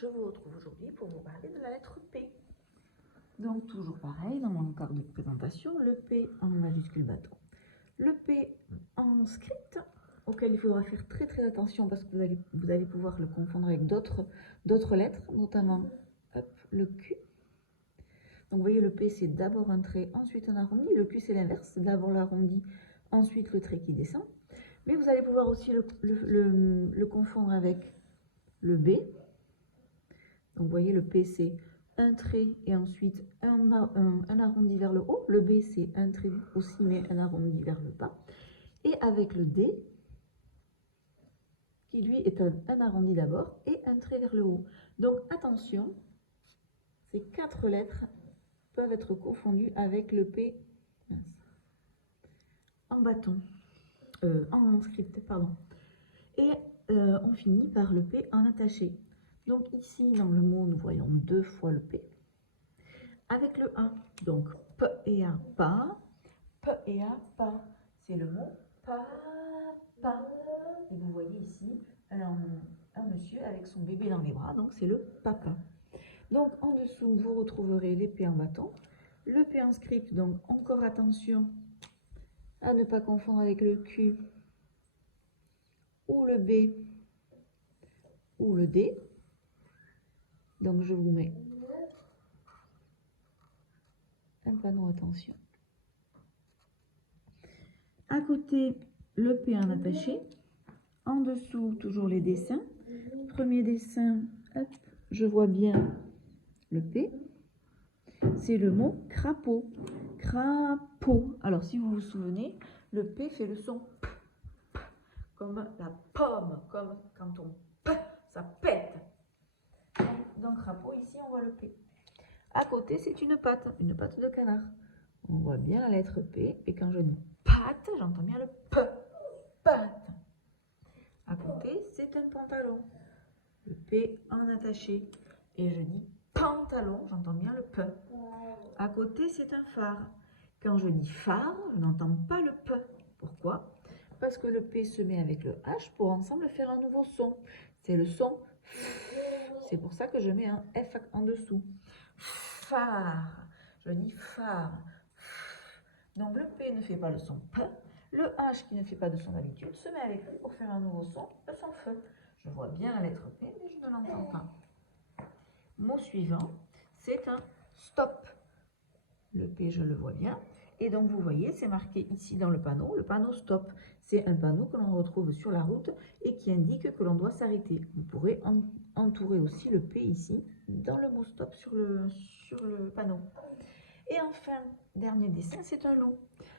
je vous retrouve aujourd'hui pour vous parler de la lettre P. Donc toujours pareil, dans mon cadre de présentation, le P en majuscule bâton. Le P en script, auquel il faudra faire très attention parce que vous allez pouvoir le confondre avec d'autres lettres, notamment le Q. Donc vous voyez, le P c'est d'abord un trait, ensuite un arrondi. Le Q c'est l'inverse, c'est d'abord l'arrondi, ensuite le trait qui descend. Mais vous allez pouvoir aussi le confondre avec le B. Donc vous voyez, le P c'est un trait et ensuite un arrondi vers le haut. Le B c'est un trait aussi mais un arrondi vers le bas. Et avec le D, qui lui est un arrondi d'abord et un trait vers le haut. Donc attention, ces 4 lettres peuvent être confondues avec le P en bâton, en script, pardon. Et on finit par le P en attaché. Donc ici, dans le mot, nous voyons 2 fois le P. Avec le A, donc P et A, pas. P et A, pas. C'est le mot papa. Et vous voyez ici un monsieur avec son bébé dans les bras, donc c'est le papa. Donc en dessous, vous retrouverez les P en bâton. Le P en script, donc encore attention à ne pas confondre avec le Q ou le B ou le D. Donc je vous mets un panneau attention. À côté, le P en attaché. En dessous, toujours les dessins. Premier dessin, hop, je vois bien le P. C'est le mot crapaud. Crapaud. Alors si vous vous souvenez, le P fait le son P, comme la pomme, comme quand on P, ça pète. Donc crapaud, ici on voit le P. À côté, c'est une patte de canard. On voit bien la lettre P, et quand je dis patte, j'entends bien le P, patte. À côté, c'est un pantalon, le P en attaché, et je dis pantalon, j'entends bien le P. À côté, c'est un phare. Quand je dis phare, je n'entends pas le P. Pourquoi? Parce que le P se met avec le H pour ensemble faire un nouveau son. C'est le son. C'est pour ça que je mets un F en dessous. Phare. Je dis phare. Donc le P ne fait pas le son P. Le H qui ne fait pas de son d'habitude se met avec lui pour faire un nouveau son, le son F. Je vois bien la lettre P, mais je ne l'entends pas. Mot suivant, c'est un stop. Le P, je le vois bien. Et donc, vous voyez, c'est marqué ici dans le panneau stop. C'est un panneau que l'on retrouve sur la route et qui indique que l'on doit s'arrêter. Vous pourrez entourer aussi le P ici, dans le mot stop sur le panneau. Et enfin, dernier dessin, c'est un loup.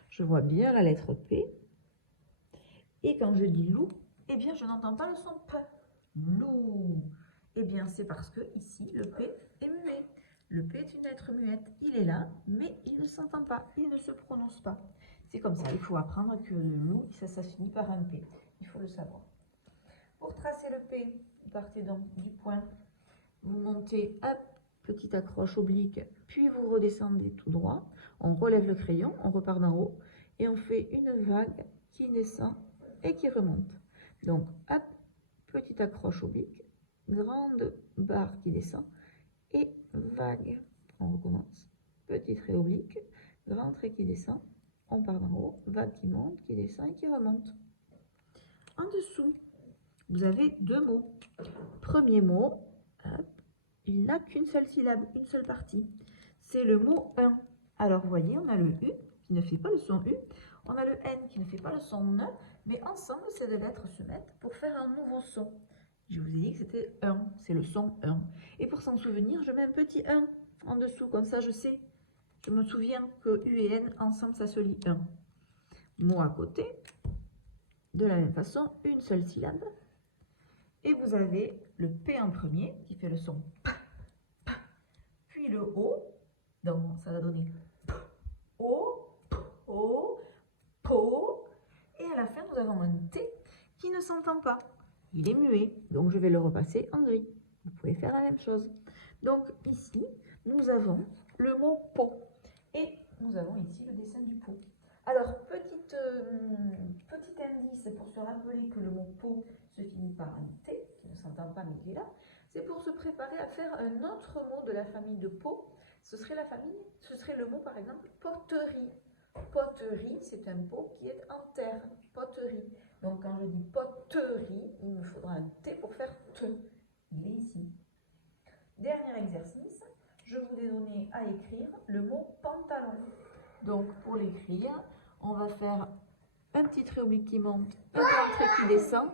Je vois bien la lettre P. Et quand je dis loup, eh bien, je n'entends pas le son P. Loup. Eh bien, c'est parce que ici, le P est muet. Le P est une lettre muette. Il est là, mais il ne s'entend pas. Il ne se prononce pas. C'est comme ça. Il faut apprendre que le loup, ça finit par un P. Il faut le savoir. Pour tracer le P, vous partez donc du point. Vous montez, hop, petite accroche oblique, puis vous redescendez tout droit. On relève le crayon, on repart d'en haut et on fait une vague qui descend et qui remonte. Donc, hop, petite accroche oblique, grande barre qui descend et vague. On recommence. Petit trait oblique, grand trait qui descend, on part d'en haut, vague qui monte, qui descend et qui remonte. En dessous, vous avez 2 mots. Premier mot, hop, il n'a qu'une seule syllabe, une seule partie. C'est le mot un. Alors, vous voyez, on a le U qui ne fait pas le son U, on a le N qui ne fait pas le son N, mais ensemble, ces 2 lettres se mettent pour faire un nouveau son. Je vous ai dit que c'était 1, c'est le son 1. Et pour s'en souvenir, je mets un petit 1 en dessous, comme ça je sais. Je me souviens que U et N, ensemble, ça se lit 1. Mot à côté, de la même façon, une seule syllabe. Et vous avez le P en premier, qui fait le son P, P, puis le O, donc ça va donner P, O, P, O, PO. Et à la fin, nous avons un T qui ne s'entend pas. Il est muet, donc je vais le repasser en gris. Vous pouvez faire la même chose. Donc ici, nous avons le mot pot. Et nous avons ici le dessin du pot. Alors, petit indice pour se rappeler que le mot pot se finit par un T, qui ne s'entend pas mais il est là, C'est pour se préparer à faire un autre mot de la famille de pot. Ce serait le mot par exemple poterie. Poterie, c'est un pot qui est en terre. Poterie. Donc quand je dis poterie, il me faudra un T pour faire te. Il est ici. Dernier exercice, je vous ai donné à écrire le mot pantalon. Donc pour l'écrire, on va faire un petit trait oblique qui monte, un grand trait qui descend.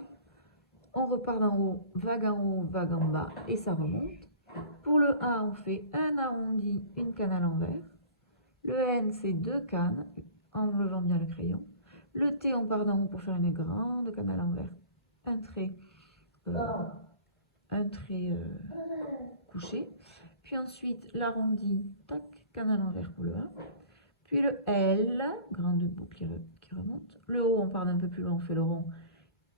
On repart d'en haut, vague en bas et ça remonte. Pour le A, on fait un arrondi, une canne à l'envers. Le N, c'est 2 cannes, en levant bien le crayon. Le T, on part d'en haut pour faire une grande canne à l'envers. Un trait couché. Puis ensuite, l'arrondi, tac, canne à l'envers pour le A. Puis le L, grande boucle qui remonte. Le O, on part d'un peu plus loin, on fait le rond.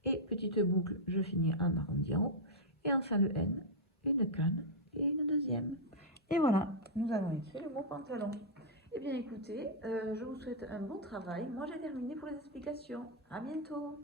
Et petite boucle, je finis un arrondi en haut. Et enfin le N, une canne et une deuxième. Et voilà, nous avons écrit le mot pantalon. Eh bien écoutez, je vous souhaite un bon travail. Moi j'ai terminé pour les explications. À bientôt.